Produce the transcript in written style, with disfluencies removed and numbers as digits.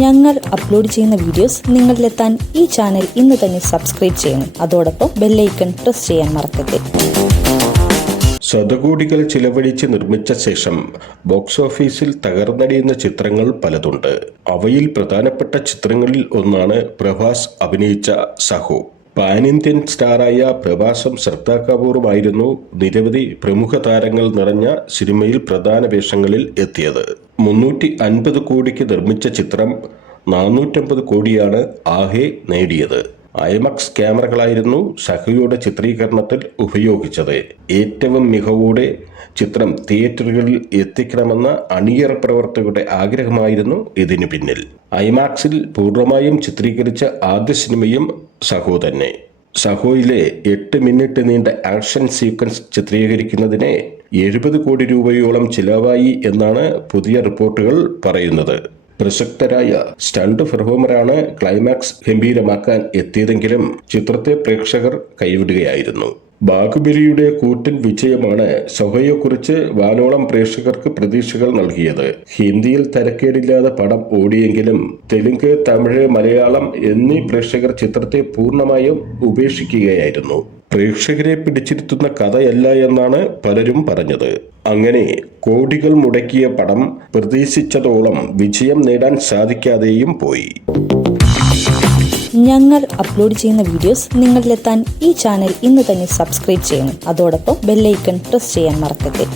ഞങ്ങൾ അപ്ലോഡ് ചെയ്യുന്ന വീഡിയോസ് നിങ്ങളിലെത്താൻ ഈ ചാനൽ ഇന്ന് തന്നെ സബ്സ്ക്രൈബ് ചെയ്യണം. അതോടൊപ്പം ബെല്ലൈക്കൺ പ്രസ് ചെയ്യാൻ മറക്കരുത്. ശതകോടികൾ ചിലവഴിച്ച് നിർമ്മിച്ച ശേഷം ബോക്സ് ഓഫീസിൽ തകർന്നടിയുന്ന ചിത്രങ്ങൾ പലതുണ്ട്. അവയിൽ പ്രധാനപ്പെട്ട ചിത്രങ്ങളിൽ ഒന്നാണ് പ്രഭാസ് അഭിനയിച്ച സഹോ. പാൻ ഇന്ത്യൻ സ്റ്റാറായ പ്രഭാസും ശ്രദ്ധാ കപൂറുമായിരുന്നു നിരവധി പ്രമുഖ താരങ്ങൾ നിറഞ്ഞ സിനിമയിൽ പ്രധാന വേഷങ്ങളിൽ എത്തിയത്. 350 കോടിക്ക് നിർമ്മിച്ച ചിത്രം 450 കോടിയാണ് ആകെ നേടിയത്. ഐമാക്സ് ക്യാമറകളായിരുന്നു സഹോയുടെ ചിത്രീകരണത്തിൽ ഉപയോഗിച്ചത്. ഏറ്റവും മികവോടെ ചിത്രം തിയേറ്ററുകളിൽ എത്തിക്കണമെന്ന അണിയറ പ്രവർത്തകരുടെ ആഗ്രഹമായിരുന്നു ഇതിനു പിന്നിൽ. ഐമാക്സിൽ പൂർണ്ണമായും ചിത്രീകരിച്ച ആദ്യ സിനിമയും സഹോ തന്നെ. സഹോയിലെ 8 മിനിറ്റ് നീണ്ട ആക്ഷൻ സീക്വൻസ് ചിത്രീകരിക്കുന്നതിന് 70 കോടി രൂപയോളം ചിലവായി എന്നാണ് പുതിയ റിപ്പോർട്ടുകൾ പറയുന്നത്. പ്രശസ്തരായ സ്റ്റണ്ട് പെർഫോമറാണ് ക്ലൈമാക്സ് ഗംഭീരമാക്കാൻ എത്തിയതെങ്കിലും ചിത്രത്തെ പ്രേക്ഷകർ കൈവിടുകയായിരുന്നു. ബാഹുബലിയുടെ കൂറ്റൻ വിജയമാണ് സഹോയെക്കുറിച്ച് വാനോളം പ്രേക്ഷകർക്ക് പ്രതീക്ഷകൾ നൽകിയത്. ഹിന്ദിയിൽ തരക്കേടില്ലാതെ പടം ഓടിയെങ്കിലും തെലുങ്ക്, തമിഴ്, മലയാളം എന്നീ പ്രേക്ഷകർ ചിത്രത്തെ പൂർണ്ണമായും ഉപേക്ഷിക്കുകയായിരുന്നു. പ്രേക്ഷകരെ പിടിച്ചിരുത്തുന്ന കഥയല്ല എന്നാണ് പലരും പറഞ്ഞത്. അങ്ങനെ കോടികൾ മുടക്കിയ പടം പ്രതീക്ഷിച്ചതോളം വിജയം നേടാൻ സാധിക്കാതെയും പോയി. ഞങ്ങൾ അപ്ലോഡ് ചെയ്യുന്ന വീഡിയോസ് നിങ്ങളിലെത്താൻ ഈ ചാനൽ ഇന്ന് തന്നെ സബ്സ്ക്രൈബ് ചെയ്യണം. അതോടൊപ്പം ബെല്ലൈക്കൺ പ്രസ് ചെയ്യാൻ മറക്കരുത്.